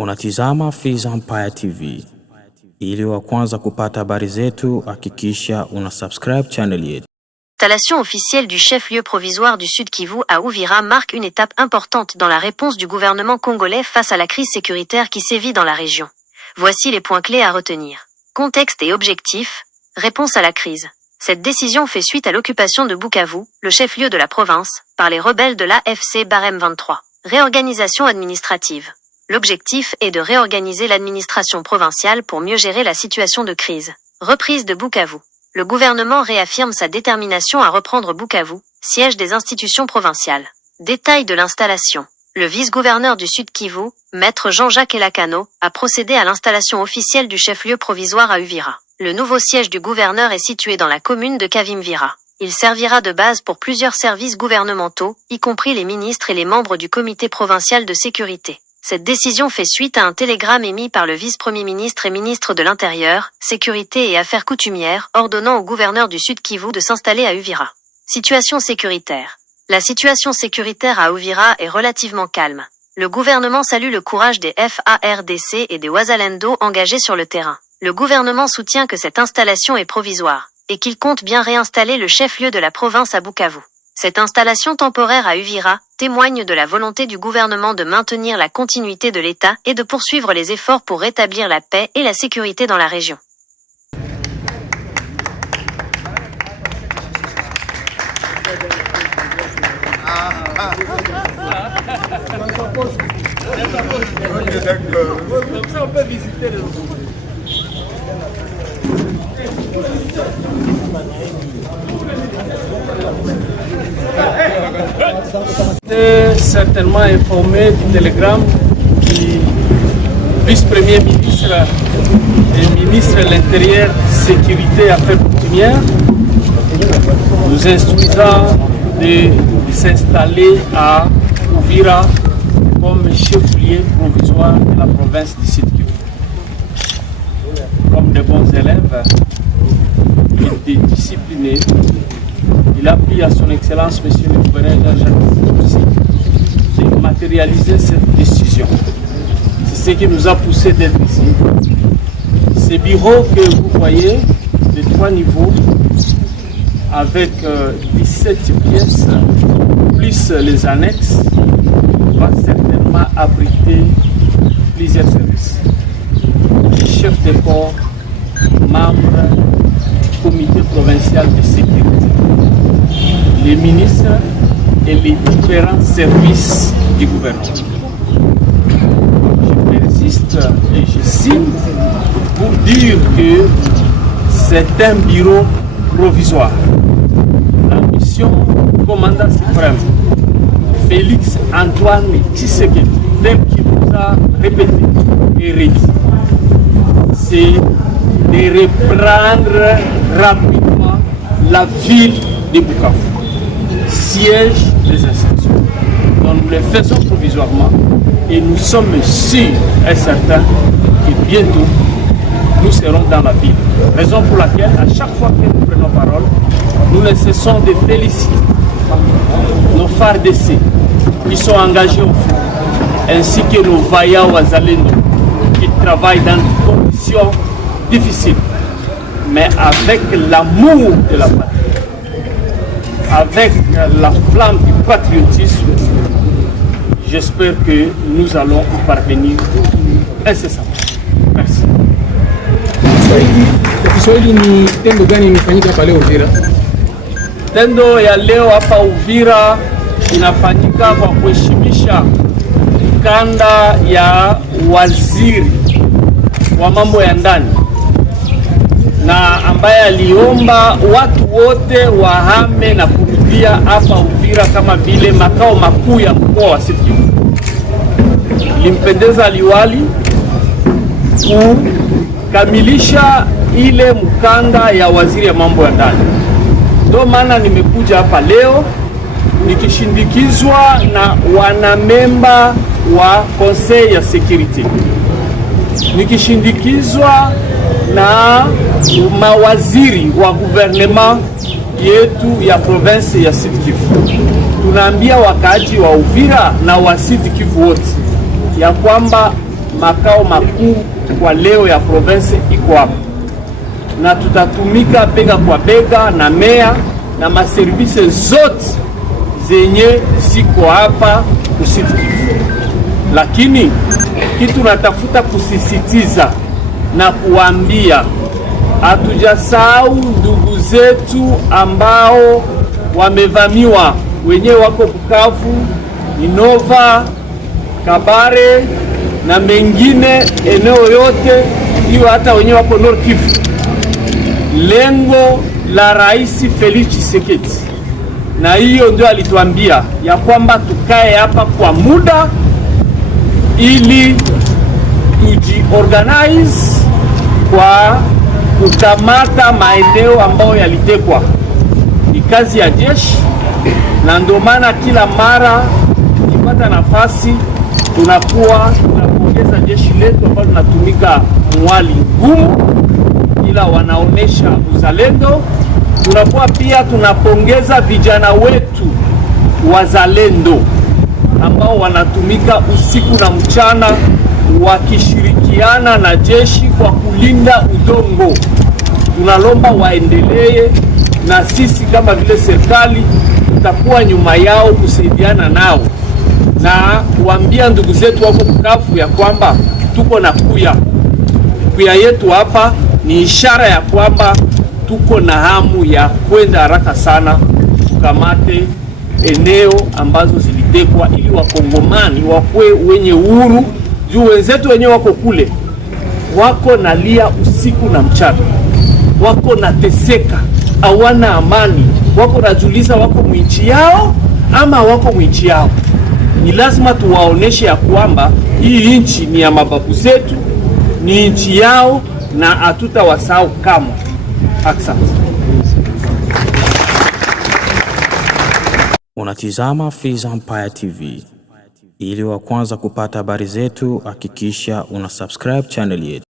Unatizama Fizi Empire TV. Ili wa kwanza kupata habari zetu, hakikisha una subscribe channel yetu. L'installation officielle du chef-lieu provisoire du Sud Kivu à Uvira marque une étape importante dans la réponse du gouvernement congolais face à la crise sécuritaire qui sévit dans la région. Voici les points clés à retenir. Contexte et objectif. Réponse à la crise. Cette décision fait suite à l'occupation de Bukavu, le chef-lieu de la province, par les rebelles de l'AFC-23. Réorganisation administrative. L'objectif est de réorganiser l'administration provinciale pour mieux gérer la situation de crise. Reprise de Bukavu. Le gouvernement réaffirme sa détermination à reprendre Bukavu, siège des institutions provinciales. Détail de l'installation. Le vice-gouverneur du Sud Kivu, maître Jean-Jacques Elakano, a procédé à l'installation officielle du chef-lieu provisoire à Uvira. Le nouveau siège du gouverneur est situé dans la commune de Kavimvira. Il servira de base pour plusieurs services gouvernementaux, y compris les ministres et les membres du comité provincial de sécurité. Cette décision fait suite à un télégramme émis par le vice-premier ministre et ministre de l'Intérieur, Sécurité et Affaires coutumières, ordonnant au gouverneur du Sud Kivu de s'installer à Uvira. Situation sécuritaire. La situation sécuritaire à Uvira est relativement calme. Le gouvernement salue le courage des FARDC et des Wazalendo engagés sur le terrain. Le gouvernement soutient que cette installation est provisoire, et qu'il compte bien réinstaller le chef-lieu de la province à Bukavu. Cette installation temporaire à Uvira témoigne de la volonté du gouvernement de maintenir la continuité de l'État et de poursuivre les efforts pour rétablir la paix et la sécurité dans la région. Certainement informé du télégramme du vice-premier ministre et ministre de l'Intérieur, Sécurité et Affaires coutumières, nous instruisant de s'installer à Uvira comme chef-lieu provisoire de la province du Sud Kivu. Comme de bons élèves, il était discipliné. Il a pris à son excellence, monsieur le gouverneur Jean-Jacques, de matérialiser cette décision. C'est ce qui nous a poussé d'être ici. Ces bureaux que vous voyez, de 3 niveaux, avec 17 pièces, plus les annexes, va certainement abriter plusieurs services. Les chefs de corps, membres du comité provincial de sécurité, les ministres et les différents services du gouvernement. Je persiste et je signe pour dire que c'est un bureau provisoire. La mission du commandant suprême Félix Antoine Tshisekedi, tel qu'il nous a répété et redit, c'est de reprendre rapidement la ville de Bukavu, siège des institutions. Donc nous le faisons provisoirement et nous sommes sûrs et certains que bientôt nous serons dans la ville. Raison pour laquelle à chaque fois que nous prenons parole, nous ne cessons de féliciter nos FARDC qui sont engagés au front, ainsi que nos vaillants Wazalendo qui travaillent dans des conditions difficiles, mais avec l'amour de la patrie, avec la flamme du patriotisme. J'espère que nous allons y parvenir incessamment. Merci. Kiswahili ni tendo gani imefanyika hapa leo Uvira? Tendo ya leo hapa Uvira inafanyika kwa kuheshimisha kanda ya waziri wa mambo ya ndani, na ambaye aliomba watu wote wahame na kurudia hapa Uvira kama vile makao makuu ya mkoa wa Sud Kivu. Ilimpendeza liwali kukamilisha ile mkanda ya waziri ya mambo ya ndani. Ndio maana nimekuja hapa leo nikishindikizwa na wanamemba wa Conseil ya Sécurité, nikishindikizwa na mawaziri wa gouvernement yetu ya province ya Sud Kivu. Tunaambia wakaaji wa Uvira na wa Sud Kivu wote ya kwamba makao makuu kwa leo ya province iko hapa, na tutatumika bega kwa bega na meya na maservise zote zenye ziko hapa Sud Kivu. Lakini kitu natafuta kusisitiza na kuambia, hatujasahau ndugu zetu ambao wamevamiwa, wenyewe wako Bukavu, Minova, Kabare na mengine eneo yote hiyo, hata wenyewe wako Nord Kivu. Lengo la Rais Felix Tshisekedi, na hiyo ndio alituambia ya kwamba tukae hapa kwa muda ili tujiorganize kwa kukamata maeneo ambayo yalitekwa. Ni kazi ya jeshi, na ndio maana kila mara tukipata nafasi tunapongeza jeshi letu ambalo linatumika mwali ngumu, ila wanaonesha uzalendo. Tunakuwa pia tunapongeza vijana wetu wazalendo ambao wanatumika usiku na mchana wakishirikiana na jeshi kwa kulinda udongo. Tunalomba waendelee, na sisi kama vile serikali tutakuwa nyuma yao kusaidiana nao, na kuambia ndugu zetu wako Bukavu ya kwamba tuko na kuya yetu hapa. Ni ishara ya kwamba tuko na hamu ya kwenda haraka sana tukamate eneo ambazo zilitekwa, ili wakongomani wakwe wenye uhuru. Juu wenzetu wenyewe wako kule, wako nalia usiku na mchana, wako nateseka, hawana amani, wako najuliza wako mwinchi yao ama wako mwinchi yao. Ni lazima tuwaoneshe ya kwamba hii nchi ni ya mababu zetu, ni nchi yao, na hatutawasahau kamwe. Asante. Unatizama Fizi Empire TV. Ili wa kwanza kupata habari zetu, hakikisha una subscribe channel yetu.